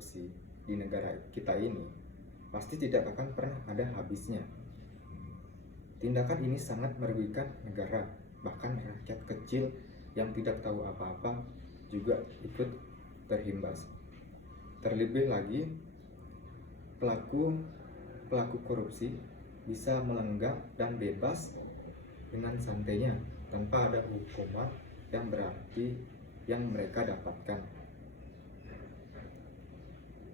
korupsi di negara kita ini pasti tidak akan pernah ada habisnya. Tindakan ini sangat merugikan negara, bahkan rakyat kecil yang tidak tahu apa-apa juga ikut terimbas. Terlebih lagi, pelaku korupsi bisa melenggak dan bebas dengan santainya tanpa ada hukuman yang berarti yang mereka dapatkan.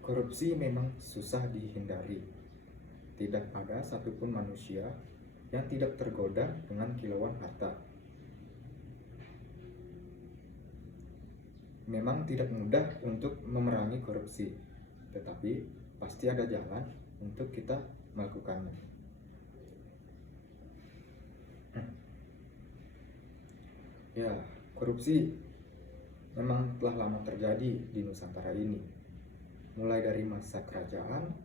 Korupsi memang susah dihindari. Tidak ada satupun manusia yang tidak tergoda dengan kilauan harta. Memang tidak mudah untuk memerangi korupsi, tetapi pasti ada jalan untuk kita melakukannya. Ya, korupsi memang telah lama terjadi di Nusantara ini, mulai dari masa kerajaan,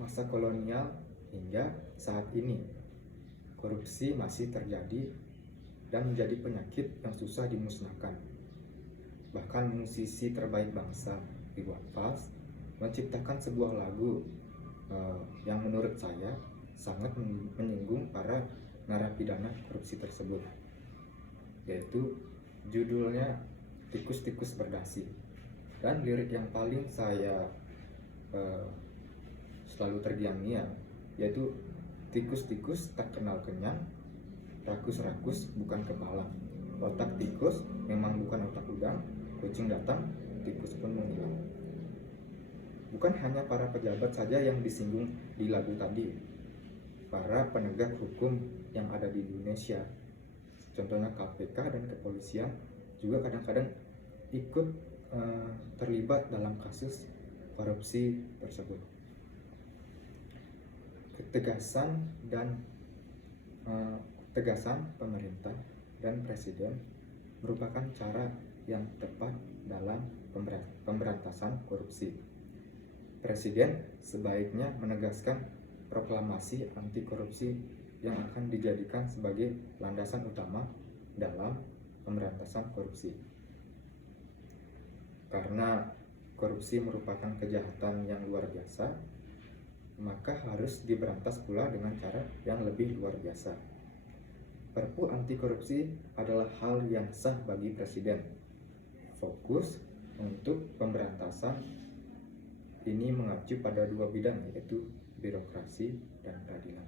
masa kolonial, hingga saat ini. Korupsi masih terjadi dan menjadi penyakit yang susah dimusnahkan. Bahkan musisi terbaik bangsa, Iwan Fals, menciptakan sebuah lagu yang menurut saya sangat menyinggung para narapidana korupsi tersebut, yaitu judulnya Tikus-Tikus Berdasi. Dan lirik yang paling saya selalu terdiam-diam yaitu tikus-tikus tak kenal kenyang, rakus-rakus bukan kepala. Otak tikus memang bukan otak udang, kucing datang, tikus pun menghilang. Bukan hanya para pejabat saja yang disinggung di lagu tadi. Para penegak hukum yang ada di Indonesia, contohnya KPK dan kepolisian, juga kadang-kadang ikut terlibat dalam kasus korupsi tersebut. Ketegasan pemerintah dan presiden merupakan cara yang tepat dalam pemberantasan korupsi. Presiden sebaiknya menegaskan proklamasi anti korupsi yang akan dijadikan sebagai landasan utama dalam pemberantasan korupsi. Karena korupsi merupakan kejahatan yang luar biasa, maka harus diberantas pula dengan cara yang lebih luar biasa. Perpu anti korupsi adalah hal yang sah bagi presiden. Fokus untuk pemberantasan ini mengacu pada dua bidang, yaitu birokrasi dan peradilan.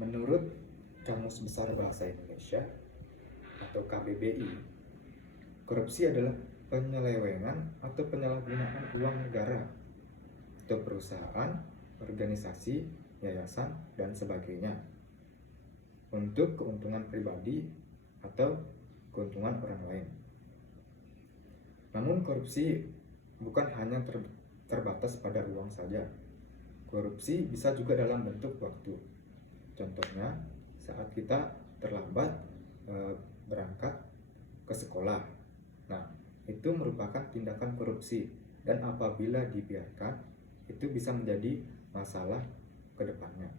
Menurut Kamus Besar Bahasa Indonesia atau KBBI, korupsi adalah penyelewengan atau penyalahgunaan uang negara atau perusahaan, organisasi, yayasan, dan sebagainya untuk keuntungan pribadi atau keuntungan orang lain. Namun korupsi bukan hanya terbatas pada uang saja. Korupsi bisa juga dalam bentuk waktu. Contohnya saat kita terlambat berangkat ke sekolah. Nah, itu merupakan tindakan korupsi, dan apabila dibiarkan itu bisa menjadi masalah ke depannya.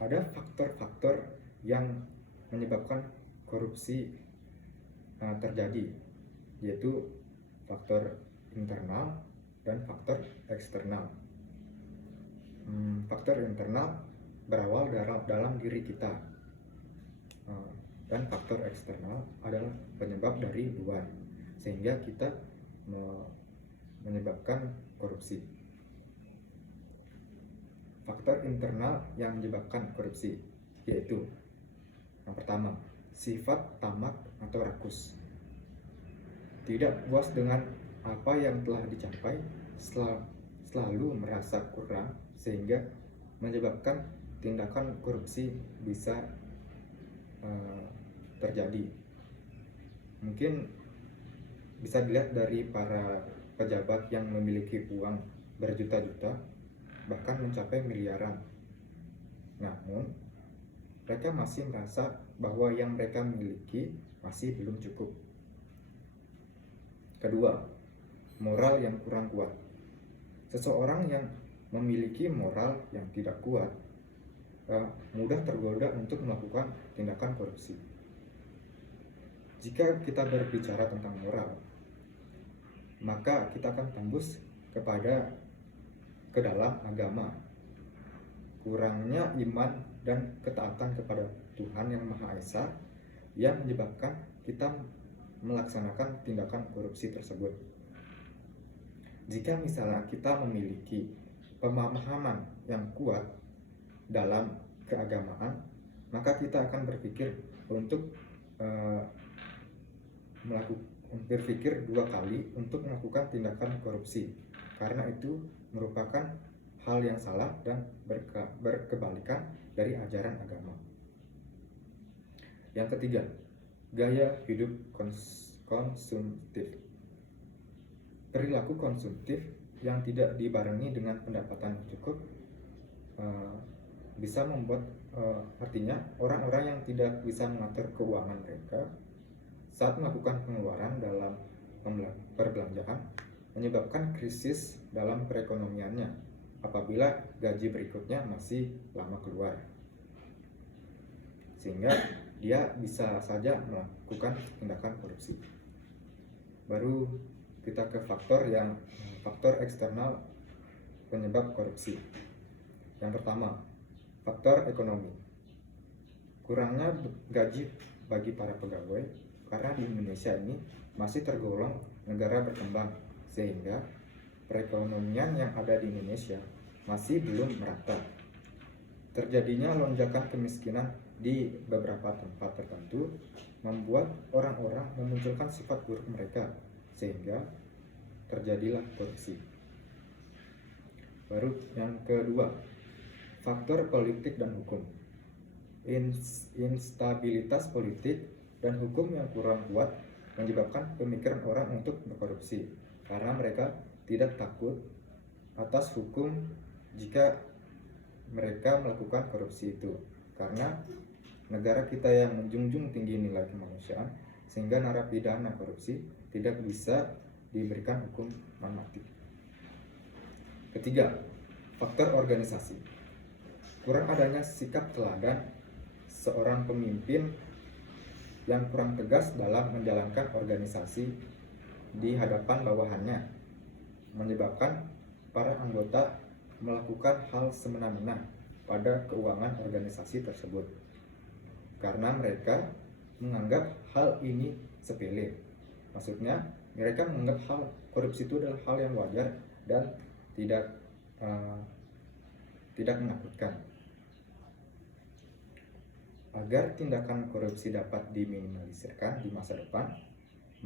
Ada faktor-faktor yang menyebabkan korupsi terjadi, yaitu faktor internal dan faktor eksternal. Faktor internal berawal dalam diri kita, dan faktor eksternal adalah penyebab dari luar, sehingga kita menyebabkan korupsi. Faktor internal yang menyebabkan korupsi yaitu yang pertama, sifat tamak atau rakus. Tidak puas dengan apa yang telah dicapai, selalu merasa kurang, sehingga menyebabkan tindakan korupsi bisa terjadi. Mungkin bisa dilihat dari para pejabat yang memiliki uang berjuta-juta, bahkan mencapai miliaran. Namun, mereka masih merasa bahwa yang mereka miliki masih belum cukup. Kedua, moral yang kurang kuat. Seseorang yang memiliki moral yang tidak kuat mudah tergoda untuk melakukan tindakan korupsi. Jika kita berbicara tentang moral, maka kita akan tembus ke dalam agama. Kurangnya iman dan ketaatan kepada Tuhan Yang Maha Esa yang menyebabkan kita melaksanakan tindakan korupsi tersebut. Jika misalnya kita memiliki pemahaman yang kuat dalam keagamaan, maka kita akan berpikir untuk berpikir 2 kali untuk melakukan tindakan korupsi, karena itu merupakan hal yang salah dan berkebalikan dari ajaran agama. Yang ketiga, gaya hidup konsumtif. Perilaku konsumtif yang tidak dibarengi dengan pendapatan yang cukup bisa membuat artinya orang-orang yang tidak bisa mengatur keuangan mereka saat melakukan pengeluaran dalam perbelanjaan menyebabkan krisis dalam perekonomiannya apabila gaji berikutnya masih lama keluar, sehingga dia bisa saja melakukan tindakan korupsi. Baru kita ke faktor eksternal penyebab korupsi. Yang pertama, faktor ekonomi. Kurangnya gaji bagi para pegawai, karena di Indonesia ini masih tergolong negara berkembang, sehingga perekonomian yang ada di Indonesia masih belum merata. Terjadinya lonjakan kemiskinan di beberapa tempat tertentu membuat orang-orang memunculkan sifat buruk mereka, sehingga terjadilah korupsi. Baru yang kedua, faktor politik dan hukum. Instabilitas politik dan hukum yang kurang kuat menyebabkan pemikiran orang untuk berkorupsi, karena mereka tidak takut atas hukum jika mereka melakukan korupsi itu, karena negara kita yang menjunjung tinggi nilai kemanusiaan, sehingga narapidana korupsi tidak bisa diberikan hukuman mati. Ketiga, faktor organisasi. Kurang adanya sikap teladan seorang pemimpin yang kurang tegas dalam menjalankan organisasi di hadapan bawahannya, menyebabkan para anggota melakukan hal semena-mena pada keuangan organisasi tersebut, karena mereka menganggap hal ini sepele. Maksudnya, mereka menganggap hal korupsi itu adalah hal yang wajar dan tidak menakutkan. Agar tindakan korupsi dapat diminimalisirkan di masa depan,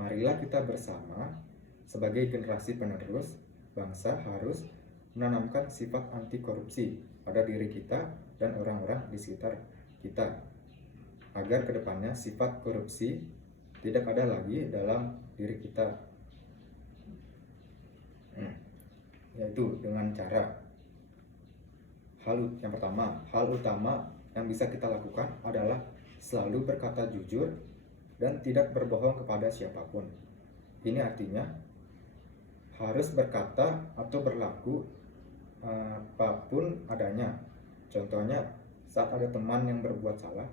marilah kita bersama sebagai generasi penerus bangsa harus menanamkan sifat anti korupsi pada diri kita dan orang-orang di sekitar kita, agar kedepannya sifat korupsi tidak ada lagi dalam diri kita, yaitu dengan cara yang pertama, hal utama yang bisa kita lakukan adalah selalu berkata jujur dan tidak berbohong kepada siapapun. Ini artinya harus berkata atau berlaku apapun adanya. Contohnya, saat ada teman yang berbuat salah,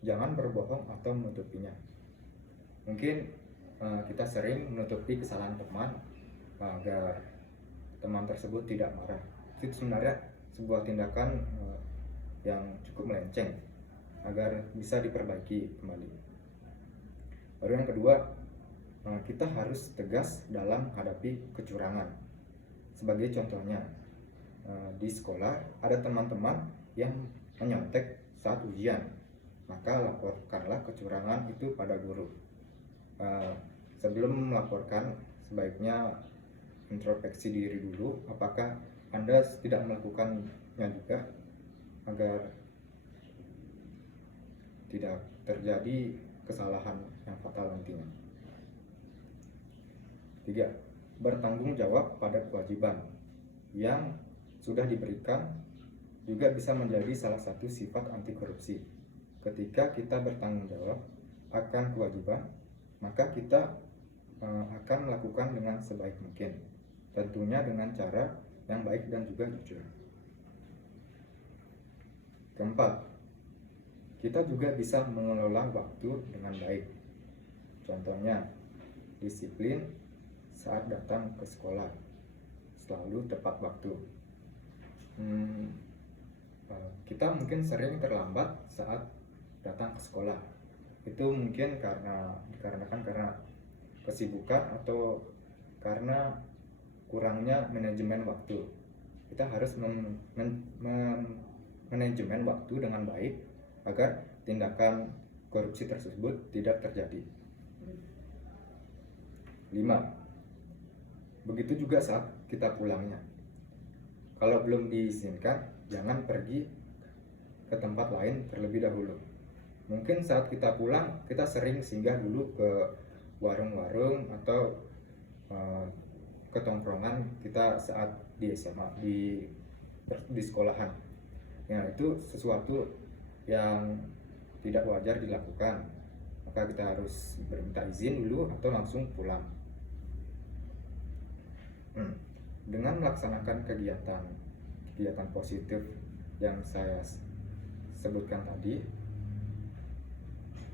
jangan berbohong atau menutupinya. Mungkin kita sering menutupi kesalahan teman agar teman tersebut tidak marah. Itu sebenarnya sebuah tindakan yang cukup melenceng agar bisa diperbaiki kembali. Lalu yang kedua, kita harus tegas dalam menghadapi kecurangan. Sebagai contohnya, di sekolah ada teman-teman yang menyontek saat ujian, maka laporkanlah kecurangan itu pada guru. Sebelum melaporkan, sebaiknya introspeksi diri dulu, apakah Anda tidak melakukannya juga, agar tidak terjadi kesalahan yang fatal nantinya. 3. Bertanggung jawab pada kewajiban yang sudah diberikan juga bisa menjadi salah satu sifat anti korupsi. Ketika kita bertanggung jawab akan kewajiban, maka kita akan melakukan dengan sebaik mungkin, tentunya dengan cara yang baik dan juga jujur. Keempat, kita juga bisa mengelola waktu dengan baik. Contohnya, disiplin saat datang ke sekolah, selalu tepat waktu. Kita mungkin sering terlambat saat datang ke sekolah. Itu mungkin dikarenakan karena kesibukan atau karena kurangnya manajemen waktu. Kita harus manajemen waktu dengan baik agar tindakan korupsi tersebut tidak terjadi. 5. Begitu juga saat kita pulangnya. Kalau belum diizinkan, jangan pergi ke tempat lain terlebih dahulu. Mungkin saat kita pulang, kita sering singgah dulu ke warung-warung atau ke tongkrongan kita saat di SMA, di sekolahan. Ya, itu sesuatu yang tidak wajar dilakukan. Maka kita harus meminta izin dulu atau langsung pulang. Dengan melaksanakan kegiatan positif yang saya sebutkan tadi,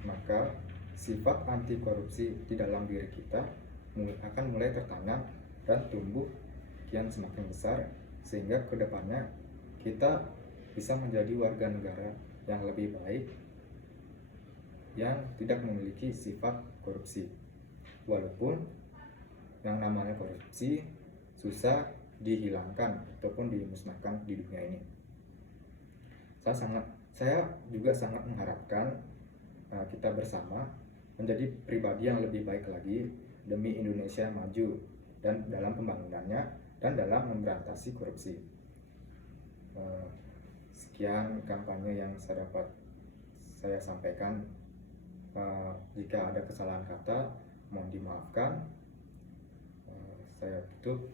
maka sifat anti korupsi di dalam diri kita akan mulai tertanam dan tumbuh kian semakin besar, sehingga kedepannya kita bisa menjadi warga negara yang lebih baik yang tidak memiliki sifat korupsi. Walaupun yang namanya korupsi susah dihilangkan ataupun dimusnahkan di dunia ini. Saya juga sangat mengharapkan kita bersama menjadi pribadi yang lebih baik lagi demi Indonesia maju dan dalam pembangunannya dan dalam memberantasi korupsi. Sekian kampanye yang saya sampaikan. Jika ada kesalahan kata, mohon dimaafkan. Saya tutup.